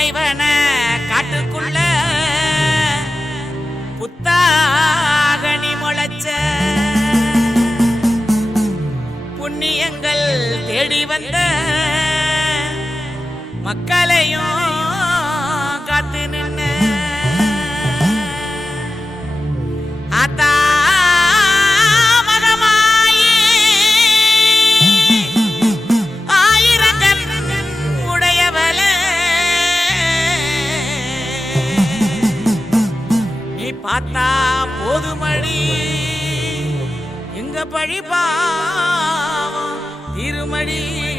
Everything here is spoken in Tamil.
முனைவன காட்டுக்குள்ள புத்தாகனி முளைச்ச புண்ணியங்கள் தேடி வந்த மக்களையும் தா போதுமடி. எங்க பழிபாவம் திருமடி.